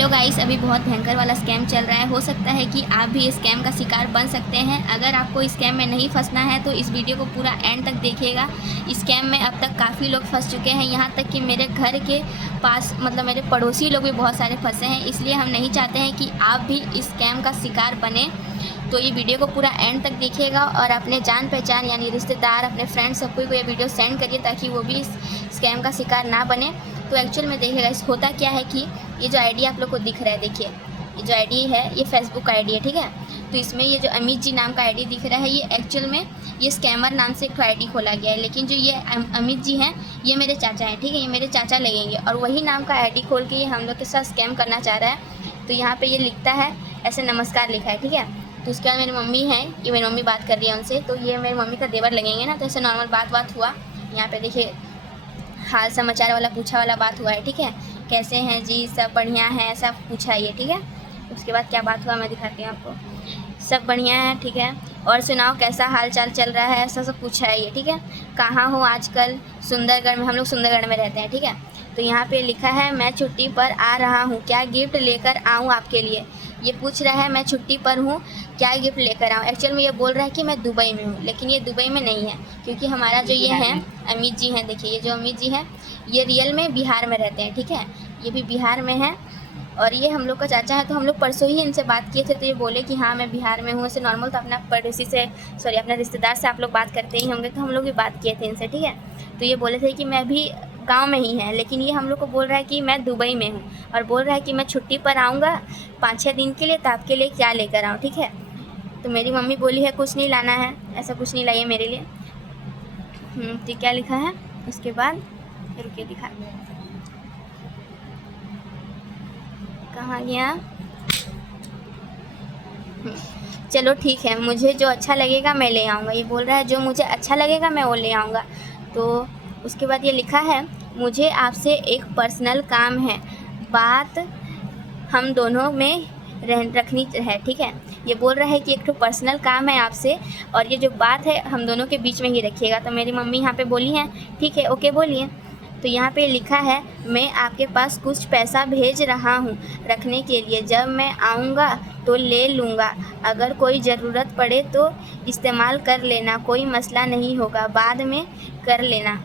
Hello guys, अभी बहुत भयंकर वाला स्कैम चल रहा है। हो सकता है कि आप भी इस स्कैम का शिकार बन सकते हैं। अगर आपको इस स्कैम में नहीं फंसना है तो इस वीडियो को पूरा एंड तक देखिएगा। इस स्कैम में अब तक काफ़ी लोग फंस चुके हैं, यहाँ तक कि मेरे घर के पास मतलब मेरे पड़ोसी लोग भी बहुत सारे फंसे हैं। इसलिए हम नहीं चाहते हैं कि आप भी इस स्कैम का शिकार बने। तो ये वीडियो को पूरा एंड तक देखिएगा और अपने जान पहचान यानी रिश्तेदार, अपने फ्रेंड सबको ये वीडियो सेंड करिए ताकि वो भी इस स्कैम का शिकार ना बने। तो एक्चुअल में देखिएगा इस होता क्या है कि ये जो आईडी आप लोग को दिख रहा है, देखिए ये जो आईडी है ये फेसबुक का आईडी है, ठीक है। तो इसमें ये जो अमित जी नाम का आईडी दिख रहा है, ये एक्चुअल में ये स्कैमर नाम से एक आईडी खोला गया है। लेकिन जो ये अमित जी हैं ये मेरे चाचा हैं, ठीक है, ये मेरे चाचा लगेंगे और वही नाम का आईडी खोल के ये हम लोग के साथ स्कैम करना चाह रहा है। तो यहाँ पर ये लिखता है ऐसे नमस्कार लिखा है, ठीक है। तो उसके बाद मेरी मम्मी है, ये मेरी मम्मी बात कर रही है उनसे, तो ये मेरी मम्मी का देवर लगेंगे ना। तो ऐसे नॉर्मल बात हुआ, यहाँ पे देखिए हाल समाचार वाला पूछा वाला बात हुआ है, ठीक है। कैसे हैं जी, सब बढ़िया है, ऐसा पूछा है ये, ठीक है। उसके बाद क्या बात हुआ मैं दिखाती हूँ आपको। सब बढ़िया है, ठीक है, और सुनाओ कैसा हाल चाल चल रहा है, ऐसा सब पूछा है ये, ठीक है। कहाँ हो आजकल? सुंदरगढ़ में, हम लोग सुंदरगढ़ में रहते हैं, ठीक है। तो यहाँ पे लिखा है मैं छुट्टी पर आ रहा हूँ, क्या गिफ्ट लेकर आऊँ आपके लिए। ये पूछ रहा है मैं छुट्टी पर हूँ, क्या गिफ्ट लेकर आऊँ। एक्चुअल में ये बोल रहा है कि मैं दुबई में हूँ, लेकिन ये दुबई में नहीं है, क्योंकि हमारा जो ये है अमित जी हैं, देखिए ये जो अमित जी हैं ये रियल में बिहार में रहते हैं, ठीक है। ये भी बिहार में है और ये हम लोग का चाचा है। तो हम लोग परसों ही इनसे बात किए थे, तो ये बोले कि हाँ मैं बिहार में हूँ। ऐसे नॉर्मल तो अपना पड़ोसी से अपने रिश्तेदार से आप लोग बात करते ही होंगे, तो हम लोग भी बात किए थे इनसे, ठीक है। तो ये बोले थे कि मैं भी गांव में ही है, लेकिन ये हम लोग को बोल रहा है कि मैं दुबई में हूँ और बोल रहा है कि मैं छुट्टी पर आऊँगा 5-6 दिन के लिए, तो आपके लिए क्या लेकर आऊँ, ठीक है। तो मेरी मम्मी बोली है कुछ नहीं लाना है, ऐसा कुछ नहीं लाइए मेरे लिए। तो क्या लिखा है उसके बाद, रुकिए दिखा, कहाँ गया। चलो ठीक है, मुझे जो अच्छा लगेगा मैं ले आऊँगा। ये बोल रहा है जो मुझे अच्छा लगेगा मैं वो ले आऊँगा। तो उसके बाद ये लिखा है मुझे आपसे एक पर्सनल काम है, बात हम दोनों में रखनी है, ठीक है। ये बोल रहा है कि एक तो पर्सनल काम है आपसे और ये जो बात है हम दोनों के बीच में ही रखिएगा। तो मेरी मम्मी यहाँ पे बोली हैं ठीक है ओके बोलिए। तो यहाँ पे लिखा है मैं आपके पास कुछ पैसा भेज रहा हूँ रखने के लिए, जब मैं आऊँगा तो ले लूँगा, अगर कोई ज़रूरत पड़े तो इस्तेमाल कर लेना, कोई मसला नहीं होगा, बाद में कर लेना,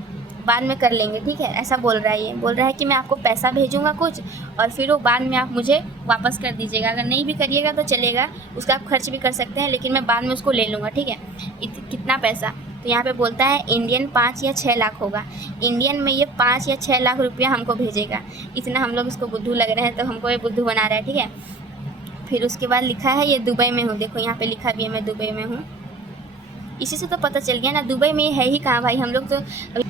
बाद में कर लेंगे, ठीक है। ऐसा बोल रहा है, ये बोल रहा है कि मैं आपको पैसा भेजूँगा कुछ और फिर वो बाद में आप मुझे वापस कर दीजिएगा। अगर नहीं भी करिएगा तो चलेगा, उसका आप खर्च भी कर सकते हैं, लेकिन मैं बाद में उसको ले लूँगा, ठीक है। कितना पैसा, तो यहाँ पे बोलता है इंडियन 5 या 6 लाख होगा। इंडियन में ये 5 या 6 लाख रुपया हमको भेजेगा। इतना हम लोग इसको बुद्धू लग रहे हैं, तो हमको ये बुद्धू बना रहा है, ठीक है। फिर उसके बाद लिखा है ये दुबई में हूँ, देखो यहाँ पे लिखा भी है मैं दुबई में हूँ। इसी से तो पता चल गया ना, दुबई में है ही कहाँ भाई, हम लोग तो।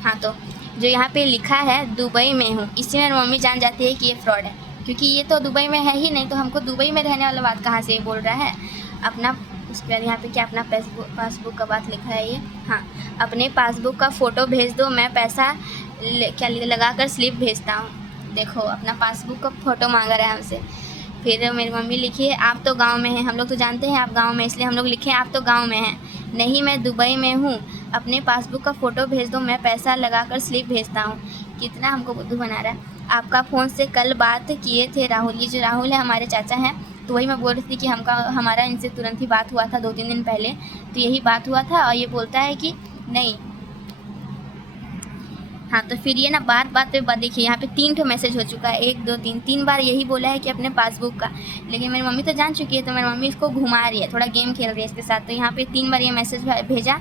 हाँ, तो जो यहाँ पे लिखा है दुबई में हूँ, इससे मेरी मम्मी जान जाती है कि ये फ्रॉड है, क्योंकि ये तो दुबई में है ही नहीं, तो हमको दुबई में रहने वाला बात कहाँ से ये बोल रहा है अपना। उसके बाद यहाँ पे क्या अपना पासबुक का बात लिखा है ये, हाँ, अपने पासबुक का फ़ोटो भेज दो, मैं पैसा क्या लगा कर स्लिप भेजता हूँ। देखो अपना पासबुक का फ़ोटो मांगा रहा है हमसे। फिर मेरी मम्मी लिखी है आप तो गांव में हैं, हम लोग तो जानते हैं आप गांव में, इसलिए हम लोग लिखे हैं आप तो गांव में हैं। नहीं मैं दुबई में हूँ, अपने पासबुक का फ़ोटो भेज दो, मैं पैसा लगाकर स्लिप भेजता हूँ। कितना हमको बुद्धू बना रहा है। आपका फ़ोन से कल बात किए थे राहुल, ये जो राहुल है हमारे चाचा हैं, तो वही मैं बोल रही थी कि हमारा इनसे तुरंत ही बात हुआ था 2-3 दिन पहले, तो यही बात हुआ था। और ये बोलता है कि नहीं, हाँ, तो फिर ये ना बात पे देखिए यहाँ पे 3 ठो मैसेज हो चुका है, 1 2 3 बार यही बोला है कि अपने पासबुक का। लेकिन मेरी मम्मी तो जान चुकी है, तो मेरी मम्मी इसको घुमा रही है, थोड़ा गेम खेल रही है इसके साथ। तो यहाँ पे 3 बार ये मैसेज भेजा,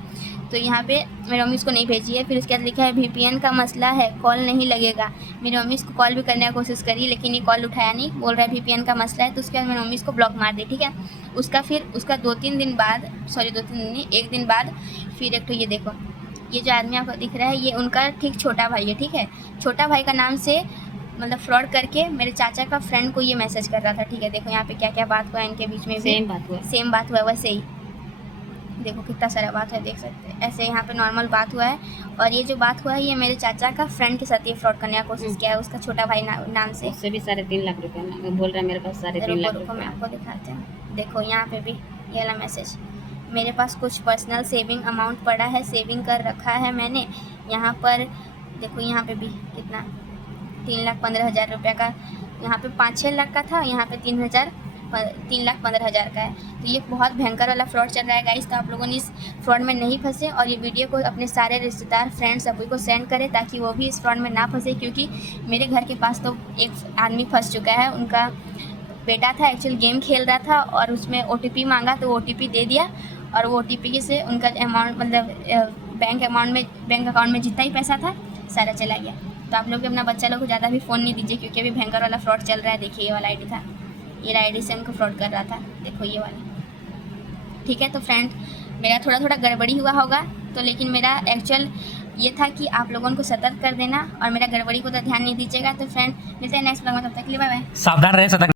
तो यहाँ पे मेरी मम्मी इसको नहीं भेजी है। फिर उसके बाद लिखा है VPN का मसला है, कॉल नहीं लगेगा। मेरी मम्मी इसको कॉल भी करने की कोशिश करी, लेकिन ये कॉल उठाया नहीं, बोल रहा है VPN का मसला है। तो उसके बाद मेरी मम्मी इसको ब्लॉक मार दी, ठीक है। उसका 2-3 दिन बाद, 2-3 दिन नहीं 1 दिन बाद फिर एक तो ये देखो, ये जो आदमी आपको दिख रहा है ये उनका ठीक छोटा भाई है, ठीक है। छोटा भाई का नाम से मतलब फ्रॉड करके मेरे चाचा का फ्रेंड को ये मैसेज कर रहा था, ठीक है। देखो यहाँ पे क्या क्या बात हुआ इनके बीच में, सेम बात हुआ वैसे ही देखो कितना सारा बात है, देख सकते हैं। ऐसे यहाँ पे नॉर्मल बात हुआ है, और ये जो बात हुआ है ये मेरे चाचा का फ्रेंड के साथ ये फ्रॉड करने का कोशिश किया है, उसका छोटा भाई नाम से। उससे भी 3.5 लाख रुपये बोल रहा है मेरे पास 3.5 लाख रुपये। मैं आपको दिखाते हैं, देखो यहाँ पे भी ये वाला मैसेज, मेरे पास कुछ पर्सनल सेविंग अमाउंट पड़ा है, सेविंग कर रखा है मैंने। यहाँ पर देखो यहाँ पे भी कितना 3,15,000 रुपये का यहाँ पे 5-6 लाख का था, यहाँ पे 3,15,000 का है। तो ये बहुत भयंकर वाला फ्रॉड चल रहा है गाइस। तो आप लोगों ने इस फ्रॉड में नहीं फंसे और ये वीडियो को अपने सारे रिश्तेदार, फ्रेंड्स सभी को सेंड करें ताकि वो भी इस फ्रॉड में ना फंसे, क्योंकि मेरे घर के पास तो एक आदमी फंस चुका है। उनका बेटा था, एक्चुअल गेम खेल रहा था और उसमें OTP मांगा तो OTP दे दिया और वो OTP से उनका अमाउंट मतलब बैंक अकाउंट में जितना ही पैसा था सारा चला गया। तो आप लोग भी अपना बच्चा लोग को ज़्यादा भी फ़ोन नहीं दीजिए, क्योंकि अभी भयंकर वाला फ्रॉड चल रहा है। देखिए ये वाला आईडी था, ये आईडी से उनको फ्रॉड कर रहा था, देखो ये वाला। ठीक है, तो फ्रेंड मेरा थोड़ा गड़बड़ी हुआ होगा तो, लेकिन मेरा एक्चुअल ये था कि आप लोगों को सतर्क कर देना और मेरा गड़बड़ी को तो ध्यान नहीं दीजिएगा। तो फ्रेंड मिलते हैं नेक्स्ट ब्लॉग में, तब तक के लिए बाय बाय। सावधान रहे, सतर्क